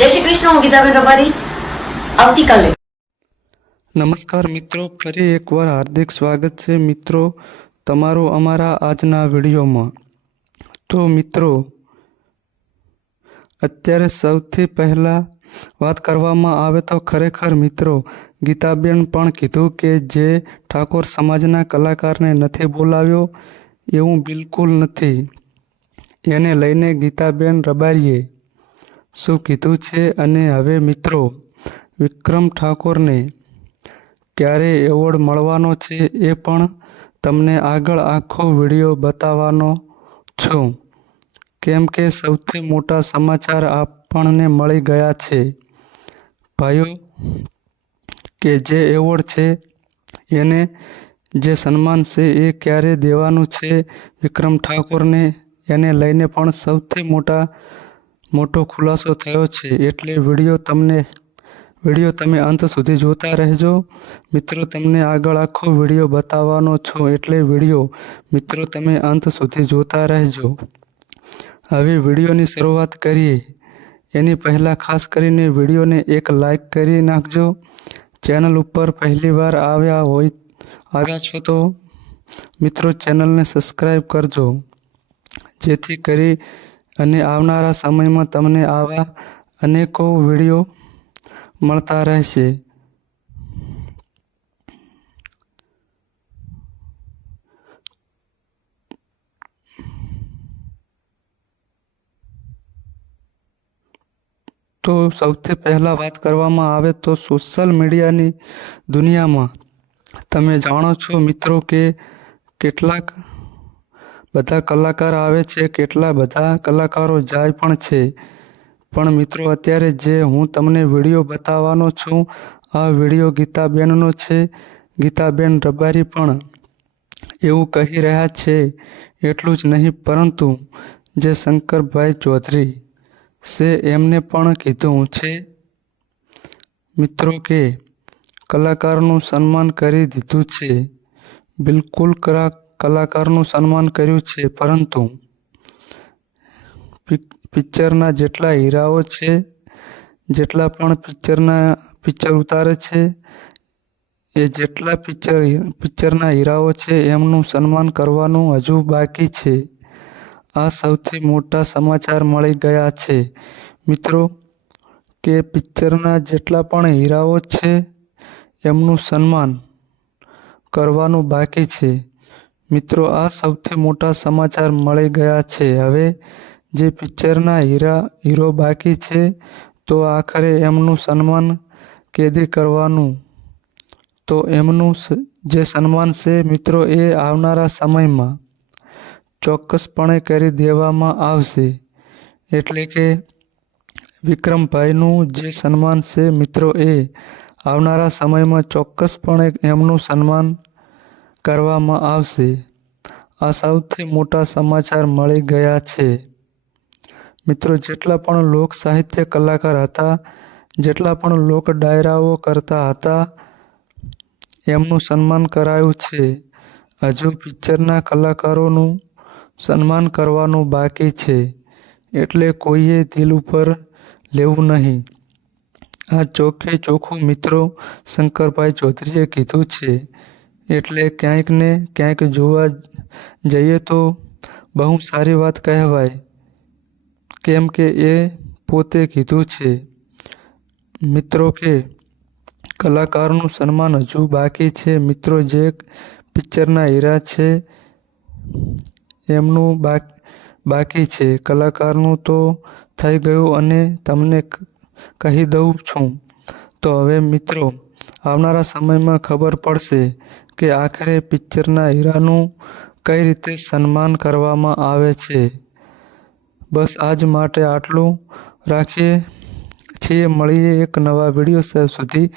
જય શ્રી કૃષ્ણ, હું ગીતાબેન રબારી. આવતીકાલે. નમસ્કાર મિત્રો, ફરી એકવાર હાર્દિક સ્વાગત છે મિત્રો તમારું અમારા આજના વિડીયોમાં. તો મિત્રો, અત્યારે સૌથી પહેલાં વાત કરવામાં આવે તો ખરેખર મિત્રો, ગીતાબેન પણ કીધું કે જે ઠાકોર સમાજના કલાકારને નથી બોલાવ્યો, એવું બિલકુલ નથી. એને લઈને ગીતાબેન રબારીએ શું કીધું છે? અને હવે મિત્રો, વિક્રમ ઠાકોરને ક્યારે એવોર્ડ મળવાનો છે એ પણ તમને આગળ આખો વીડિયો બતાવવાનો છું. કેમ કે સૌથી મોટા સમાચાર આપણને મળી ગયા છે. ભાઈઓ, કે જે એવોર્ડ છે એને જે સન્માન છે એ ક્યારે દેવાનું છે? વિક્રમ ઠાકોરને, એને લઈને પણ સૌથી મોટા મોટો ખુલાસો થયો છે એટલે વીડિયો તમને, વીડિયો તમે અંત સુધી જોતા રહેજો. મિત્રો, તમને આગળ આખો વીડિયો બતાવવાનો છો એટલે વીડિયો, મિત્રો, તમે અંત સુધી જોતા રહેજો. હવે વિડીયોની શરૂઆત કરીએ. એની પહેલાં ખાસ કરીને વિડીયોને એક લાઈક કરી નાખજો. ચેનલ ઉપર પહેલીવાર આવ્યા હોય, આવ્યા છો તો, મિત્રો, ચેનલને સબસ્ક્રાઈબ કરજો. જેથી કરી અને આવનારા સમયમાં તમને આવા અનેકો વીડિયો મળતા રહેશે. તો સૌથી પહેલાં વાત કરવામાં આવે તો સોશિયલ મીડિયાની દુનિયામાં. તમે જાણો છો મિત્રો કે કેટલાક બધા કલાકાર આવે છે, કેટલા બધા કલાકારો જાય પણ છે. પણ મિત્રો, અત્યારે જે હું તમને વીડિયો બતાવવાનો છું, આ વીડિયો ગીતાબેનનો છે. ગીતાબેન રબારી પણ એવું કહી રહ્યા છે, એટલું જ નહીં, પરંતુ જે શંકરભાઈ ચૌધરી છે, એમને પણ કીધું છે, મિત્રો, કે કલાકારનું સન્માન કરી દીધું છે. બિલકુલ કરા કલાકારનું સન્માન કર્યું છે, પરંતુ પિક- પિક્ચરના જેટલા હીરાઓ છે, જેટલા પણ પિક્ચરના, પિક્ચર ઉતારે છે, એ જેટલા પિક્ચર, પિક્ચરના હીરાઓ છે, એમનું સન્માન કરવાનું હજુ બાકી છે. આ સૌથી મોટા સમાચાર મળી ગયા છે. મિત્રો, કે પિક્ચરના જેટલા પણ હીરાઓ છે, એમનું સન્માન કરવાનું બાકી છે. મિત્રો, આ સૌથી મોટા સમાચાર મળી ગયા છે. હવે જે પિક્ચરના હીરા, હીરો બાકી છે, તો આખરે એમનું સન્માન કેદી કરવાનું? તો એમનું જે સન્માન છે મિત્રો, એ આવનારા સમયમાં ચોક્કસપણે કરી દેવામાં આવશે. એટલે કે વિક્રમભાઈનું જે સન્માન છે મિત્રો, એ આવનારા સમયમાં ચોક્કસપણે એમનું સન્માન કરવામાં આવશે. આ સૌથી મોટા સમાચાર મળી ગયા છે. મિત્રો, જેટલા પણ લોક સાહિત્ય કલાકાર હતા, જેટલા પણ લોક ડાયરાઓ કરતા હતા, એમનું સન્માન કરાયું છે. હજુ પિક્ચરના કલાકારોનું સન્માન કરવાનું બાકી છે. એટલે કોઈએ દિલ ઉપર લેવું નહીં. આ ચોખ્ખે ચોખ્ખું મિત્રો, શંકરભાઈ ચૌધરીએ કીધું છે. એટલે ક્યાંક ને ક્યાંક જોવા જઈએ તો બહુ સારી વાત કહેવાય. કેમ કે એ પોતે કીધું છે, મિત્રો કે, કલાકારનું સન્માન હજુ બાકી છે. મિત્રો જે પિક્ચરના હીરા છે, એમનું બાકી છે. કલાકારનું તો થઈ ગયું અને તમને કહી દઉં છું. તો હવે મિત્રો, આવનારા સમયમાં ખબર પડશે કે આખરે પિક્ચરના હીરાનું કઈ રીતે સન્માન કરવામાં આવે છે? બસ આજ માટે આટલું. રાખીએ છીએ, મળીએ એક નવા વીડિયો સુધી.